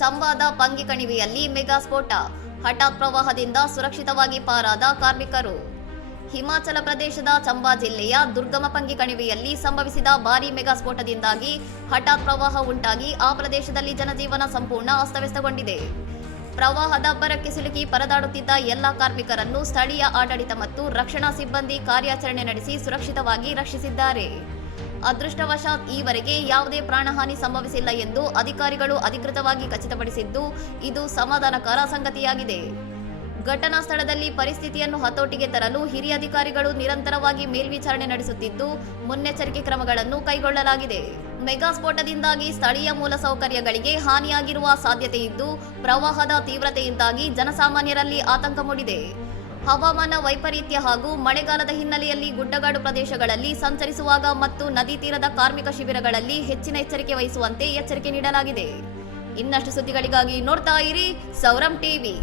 ಚಂಬಾದ ಪಂಗಿ ಕಣಿವೆಯಲ್ಲಿ ಮೆಗಾ ಸ್ಫೋಟ, ಹಠಾತ್ ಪ್ರವಾಹದಿಂದ ಸುರಕ್ಷಿತವಾಗಿ ಪಾರಾದ ಕಾರ್ಮಿಕರು. ಹಿಮಾಚಲ ಪ್ರದೇಶದ ಚಂಬಾ ಜಿಲ್ಲೆಯ ದುರ್ಗಮ ಪಂಗಿ ಕಣಿವೆಯಲ್ಲಿ ಸಂಭವಿಸಿದ ಭಾರೀ ಮೆಗಾ ಸ್ಫೋಟದಿಂದಾಗಿ ಹಠಾತ್ ಪ್ರವಾಹ ಉಂಟಾಗಿ ಆ ಪ್ರದೇಶದಲ್ಲಿ ಜನಜೀವನ ಸಂಪೂರ್ಣ ಅಸ್ತವ್ಯಸ್ತಗೊಂಡಿದೆ. ಪ್ರವಾಹದ ಅಬ್ಬರಕ್ಕೆ ಸಿಲುಕಿ ಪರದಾಡುತ್ತಿದ್ದ ಎಲ್ಲ ಕಾರ್ಮಿಕರನ್ನು ಸ್ಥಳೀಯ ಆಡಳಿತ ಮತ್ತು ರಕ್ಷಣಾ ಸಿಬ್ಬಂದಿ ಕಾರ್ಯಾಚರಣೆ ನಡೆಸಿ ಸುರಕ್ಷಿತವಾಗಿ ರಕ್ಷಿಸಿದ್ದಾರೆ. ಅದೃಷ್ಟವಶಾತ್ ಈವರೆಗೆ ಯಾವುದೇ ಪ್ರಾಣಹಾನಿ ಸಂಭವಿಸಿಲ್ಲ ಎಂದು ಅಧಿಕಾರಿಗಳು ಅಧಿಕೃತವಾಗಿ ಖಚಿತಪಡಿಸಿದ್ದು, ಇದು ಸಮಾಧಾನಕರ ಸಂಗತಿಯಾಗಿದೆ. ಘಟನಾ ಸ್ಥಳದಲ್ಲಿ ಪರಿಸ್ಥಿತಿಯನ್ನು ಹತೋಟಿಗೆ ತರಲು ಹಿರಿಯ ಅಧಿಕಾರಿಗಳು ನಿರಂತರವಾಗಿ ಮೇಲ್ವಿಚಾರಣೆ ನಡೆಸುತ್ತಿದ್ದು, ಮುನ್ನೆಚ್ಚರಿಕೆ ಕ್ರಮಗಳನ್ನು ಕೈಗೊಳ್ಳಲಾಗಿದೆ. ಮೆಗಾ ಸ್ಫೋಟದಿಂದಾಗಿ ಸ್ಥಳೀಯ ಮೂಲಸೌಕರ್ಯಗಳಿಗೆ ಹಾನಿಯಾಗಿರುವ ಸಾಧ್ಯತೆ ಇದ್ದು, ಪ್ರವಾಹದ ತೀವ್ರತೆಯಿಂದಾಗಿ ಜನಸಾಮಾನ್ಯರಲ್ಲಿ ಆತಂಕ ಮೂಡಿದೆ. ಹವಾಮಾನ ವೈಪರೀತ್ಯ ಹಾಗೂ ಮಳೆಗಾಲದ ಹಿನ್ನೆಲೆಯಲ್ಲಿ ಗುಡ್ಡಗಾಡು ಪ್ರದೇಶಗಳಲ್ಲಿ ಸಂಚರಿಸುವಾಗ ಮತ್ತು ನದಿ ತೀರದ ಕಾರ್ಮಿಕ ಶಿಬಿರಗಳಲ್ಲಿ ಹೆಚ್ಚಿನ ಎಚ್ಚರಿಕೆ ವಹಿಸುವಂತೆ ಎಚ್ಚರಿಕೆ ನೀಡಲಾಗಿದೆ. ಇನ್ನಷ್ಟು ಸುದ್ದಿಗಳಿಗಾಗಿ ನೋಡ್ತಾ ಇರಿ ಸೌರಂ ಟಿವಿ.